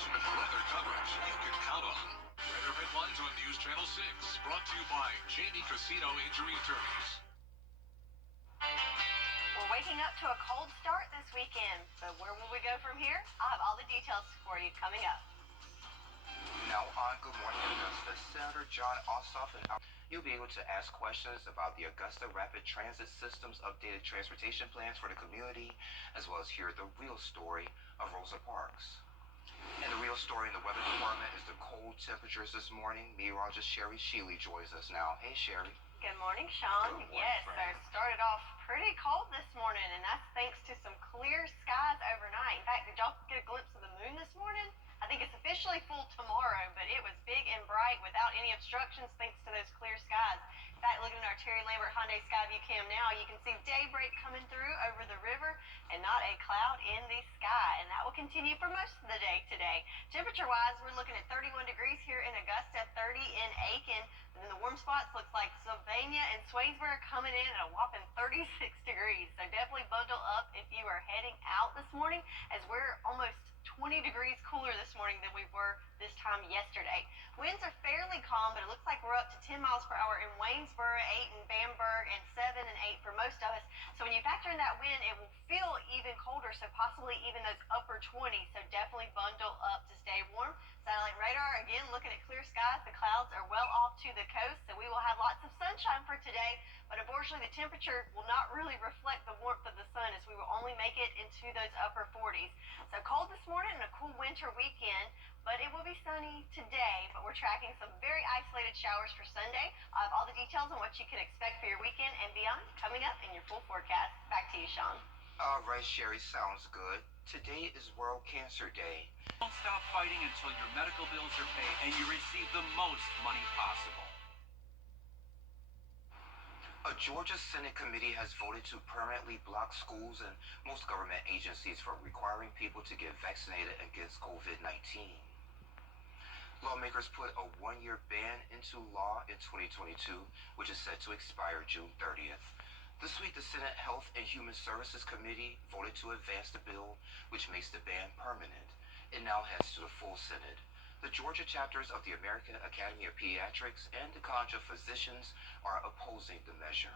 ultimate weather coverage you can count on. Weather headlines on News Channel 6, brought to you by Jamie Casino Injury Attorneys. We're waking up to a cold start this weekend, but where will we go from here? I'll have all the details for you coming up. Now on Good Morning Augusta, Senator John Ossoff and you'll be able to ask questions about the Augusta Rapid Transit System's updated transportation plans for the community, as well as hear the real story of Rosa Parks. And the real story in the weather department is the cold temperatures this morning. Meteorologist Sherry Sheely joins us now. Hey, Sherry. Good morning, Sean. Good morning, yes, friend. so it started off pretty cold this morning, and that's thanks to some clear skies overnight. In fact, did y'all get a glimpse of the moon this morning? I think it's officially full tomorrow, but it was big and bright without any obstructions thanks to those clear skies. In fact, looking at our Terry Lambert Hyundai Skyview cam now, you can see daybreak coming through over the river and not a cloud in the sky. And that will continue for most of the day today. Temperature-wise, we're looking at 31 degrees here in Augusta, 30 in Aiken. And then the warm spots looks like Sylvania and Swainsboro coming in at a whopping 36 degrees. So definitely bundle up if you are heading out this morning, as we're almost 20 degrees cooler this morning than we were this time yesterday. Winds are fairly calm, but it looks like we're up to 10 miles per hour in Waynesboro, 8 in Bamberg, and 7 and 8 for most of us. So when you factor in that wind, it will feel even colder, so possibly even those upper 20s. So definitely bundle up to stay warm. Satellite radar, again, looking at clear skies. The clouds are well off to the coast, so we will have lots of sunshine for today. But unfortunately, the temperature will not really reflect the warmth of the sun, as we will only make it into those upper 40s. So cold this morning and a cool winter weekend, but it will be sunny today. But we're tracking some very isolated showers for Sunday. I have all the details on what you can expect for your weekend and beyond coming up in your full forecast. Back to you, Sean. All right, Sherry, sounds good. Today is World Cancer Day. Don't stop fighting until your medical bills are paid and you receive the most money possible. A Georgia Senate committee has voted to permanently block schools and most government agencies from requiring people to get vaccinated against COVID-19. Lawmakers put a one-year ban into law in 2022, which is set to expire June 30th. This week, the Senate Health and Human Services Committee voted to advance the bill, which makes the ban permanent. It now heads to the full Senate. The Georgia chapters of the American Academy of Pediatrics and the College of Physicians are opposing the measure.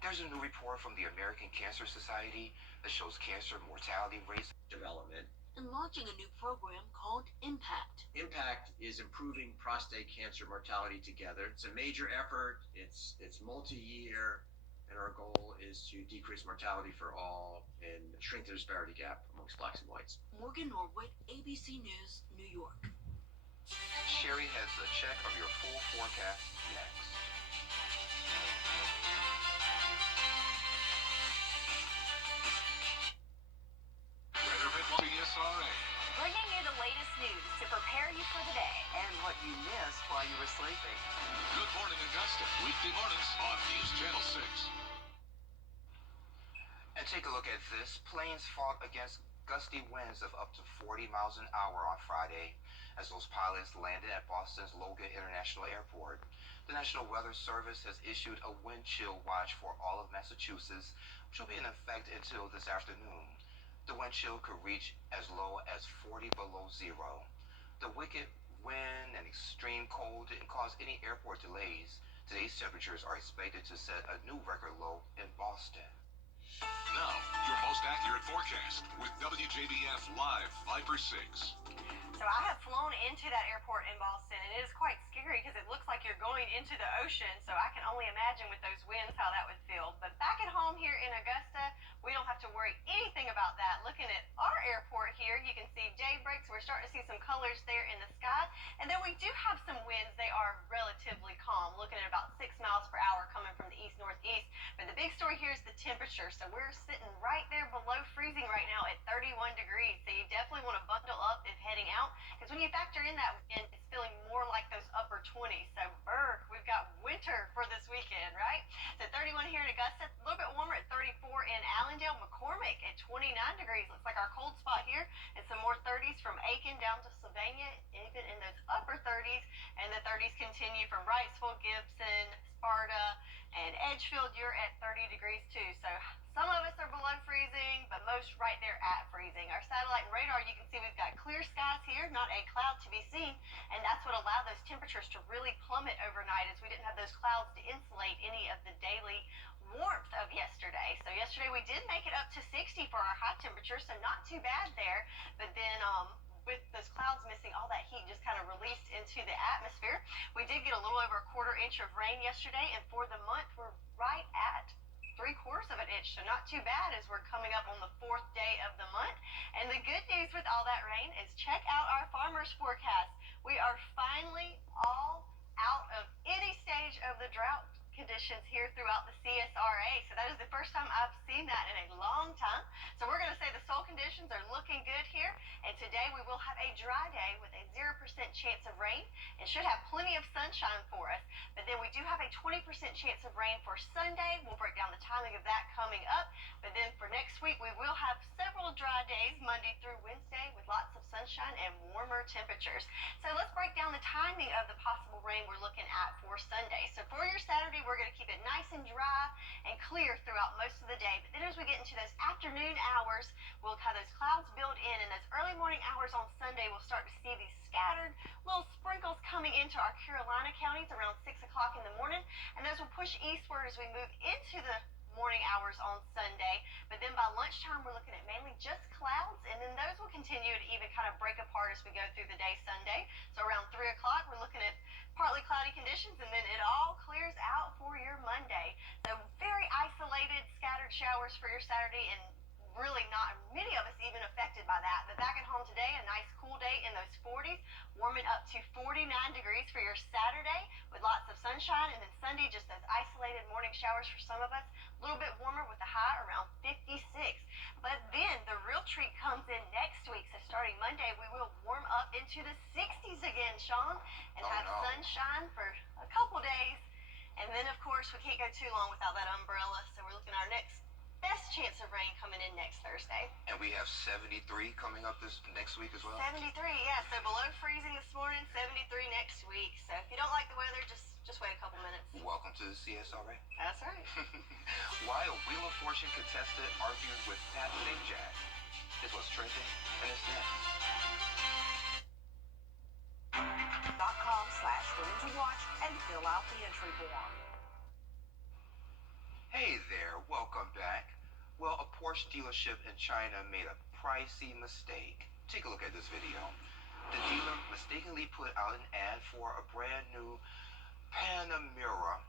There's a new report from the American Cancer Society that shows cancer mortality rates development. And launching a new program called Impact. Impact is improving prostate cancer mortality together. It's a major effort. It's multi-year, and our goal is to decrease mortality for all and shrink the disparity gap amongst blacks and whites. Morgan Norwood, ABC News, New York. Sherry has a check of your full forecast next. Weather headline PSRA. Bringing you the latest news to prepare you for the day. And what you missed while you were sleeping. Good morning, Augusta. Weekday mornings on News Channel 6. And take a look at this. Planes fought against gusty winds of up to 40 miles an hour on Friday as those pilots landed at Boston's Logan International Airport. The National Weather Service has issued a wind chill watch for all of Massachusetts, which will be in effect until this afternoon. The wind chill could reach as low as 40 below zero. The wicked wind and extreme cold didn't cause any airport delays. Today's temperatures are expected to set a new record low in Boston. Now, your most accurate forecast with Wjbf Live 5/6. So I have flown into that airport in Boston, and it is quite scary because it looks like you're going into the ocean. So I can only imagine with those winds how that would feel. But back at home here in Augusta, we don't have to worry anything about that. Looking at our airport here, you can see daybreak, so we're starting to see some colors there in the sky. And then we do have some winds. They are relatively calm, looking at about 6 miles per hour coming from the east-northeast. But the big story here is the temperature. So we're sitting right there below freezing right now at 31 degrees. So you definitely want to bundle up if heading out, because when you factor in that wind, it's feeling more like those upper 20s. So we've got winter for this weekend, right? So 31 here in Augusta, a little bit warmer at 34 in Allendale. McCormick at 29 degrees. Looks like our cold spot here, and some more 30s from Aiken down to Sylvania, even in those upper 30s. And the 30s continue from Wrightsville, Gibson, Sparta, and Edgefield. You're at 30 degrees too. So some of us are below freezing, but most almost right there at freezing. Our satellite and radar, you can see we've got clear skies here, not a cloud to be seen, and that's what allowed those temperatures to really plummet overnight, as we didn't have those clouds to insulate any of the daily warmth of yesterday. So yesterday we did make it up to 60 for our high temperature, so not too bad there. But then with those clouds missing, all that heat just kind of released into the atmosphere. We did get a little over a quarter-inch of rain yesterday, and for the month we're right at 3/4 of an inch, so not too bad as we're coming up on the 4th day of the month. And the good news with all that rain is check out our farmers forecast. We are finally all out of any stage of the drought conditions here throughout the CSRA. So that is the first time I've seen that in a long time. So we're going to say the soil conditions are looking good here. And today we will have a dry day with a 0% chance of rain and should have plenty of sunshine for us. But then we do have a 20% chance of rain for Sunday. We'll break down the timing of that coming up. But then for next week, we will have several dry days, Monday through Wednesday, with lots of sunshine and warmer temperatures. So let's break down the timing of the possible rain we're looking at for Sunday. So for your Saturday, we're going to keep it nice and dry and clear throughout most of the day. But then as we get into those afternoon hours, we'll have those clouds build in, and those early morning hours on Sunday, we'll start to see these scattered little sprinkles coming into our Carolina counties around 6 o'clock in the morning, and those will push eastward as we move into the morning hours on Sunday. But then by lunchtime, we're looking at mainly just clouds, and then those will continue to even kind of break apart as we go through the day Sunday. So around 3 o'clock, we're looking at partly cloudy conditions, and then it all clears out for your Monday. So very isolated, scattered showers for your Saturday, and really not many of us even affected by that. But back at home today, a nice cool day in those 40s, warming up to 49 degrees for your Saturday with lots of sunshine. And then Sunday, just those isolated morning showers for some of us, a little bit warmer with a high around 56. But then the real treat comes in next week. So starting Monday, we will warm up into the 60s again, Sean, and have sunshine for a couple days. And then, of course, we can't go too long without that umbrella. So we're looking at our best chance of rain coming in next Thursday. And we have 73 coming up this next week as well. 73, yeah. So below freezing this morning, 73 next week. So if you don't like the weather, just wait a couple minutes. Welcome to the CSRA. That's right. Why a Wheel of Fortune contestant argues with Pat St. Jack is what's trending, and it's next. .com/women to watch and fill out the entry form. Hey there, welcome back. Well, a Porsche dealership in China made a pricey mistake. Take a look at this video. The dealer mistakenly put out an ad for a brand new Panamera.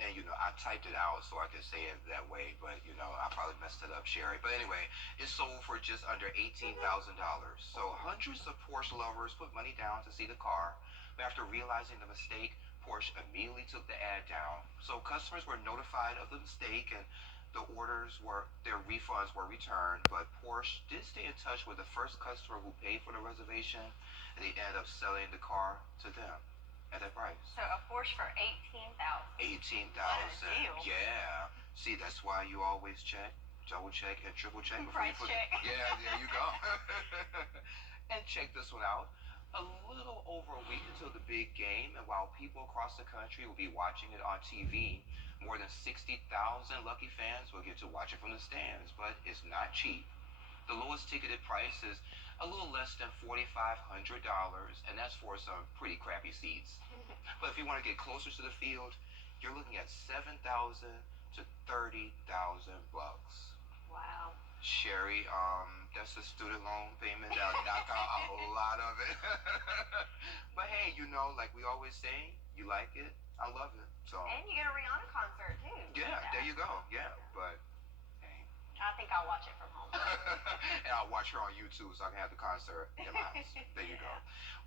And, I typed it out so I could say it that way, but, I probably messed it up, Sherry. But anyway, it sold for just under $18,000. So hundreds of Porsche lovers put money down to see the car. But after realizing the mistake, Porsche immediately took the ad down. So customers were notified of the mistake, and their refunds were returned. But Porsche did stay in touch with the first customer who paid for the reservation, and they ended up selling the car to them at that price. So a Porsche for $18,000. $18,000. What a deal. Yeah. See, that's why you always check, double check, and triple check before Price you put check. it. Yeah, there you go. And check this one out. A little over a week until the big game, and while people across the country will be watching it on TV, more than 60,000 lucky fans will get to watch it from the stands. But it's not cheap. The lowest ticketed price is a little less than $4,500, and that's for some pretty crappy seats. But if you want to get closer to the field, you're looking at $7,000 to $30,000. Wow. Sherry, that's a student loan payment that'll knock out a lot of it. But hey, like we always say, you like it, I love it. So. And you get a Rihanna concert too. Yeah, there you go. Yeah, but hey. I think I'll watch it from home. And I'll watch her on YouTube so I can have the concert in my house. There you go.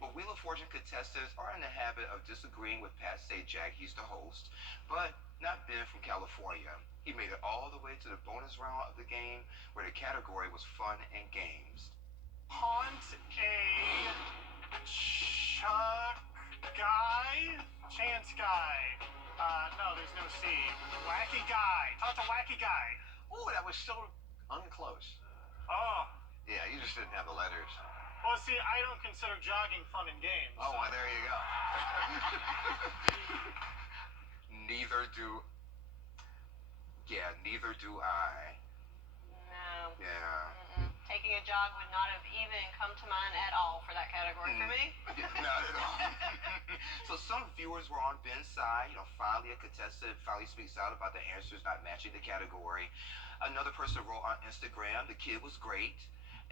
Well, Wheel of Fortune contestants are in the habit of disagreeing with Pat St. Jack. He's the host, but not Ben from California. He made it all the way to the bonus round of the game, where the category was fun and games. Haunt a Chuck guy? Chance guy. No, there's no C. Wacky guy. Talk to wacky guy. Ooh, that was so unclose. Oh. Yeah, you just didn't have the letters. Well, see, I don't consider jogging fun and games. Oh, well, there you go. Neither do I. No. Yeah. dog would not have even come to mind at all for that category for me. Not at all. So some viewers were on Ben's side. Finally a contestant finally speaks out about the answers not matching the category. Another person wrote on Instagram, the kid was great.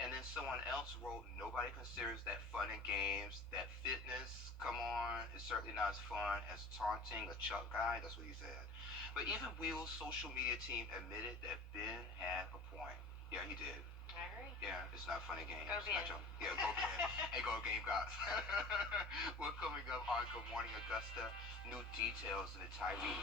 And then someone else wrote, nobody considers that fun and games, that fitness, come on, is certainly not as fun as taunting a Chuck guy. That's what he said. But even Wheel's social media team admitted that Ben had a point. Yeah, he did. I agree. Yeah, it's not fun and games. Go Ben. Yeah, go Ben. Hey, go Gamecocks. Well, coming up on Good Morning Augusta, new details in the Tyree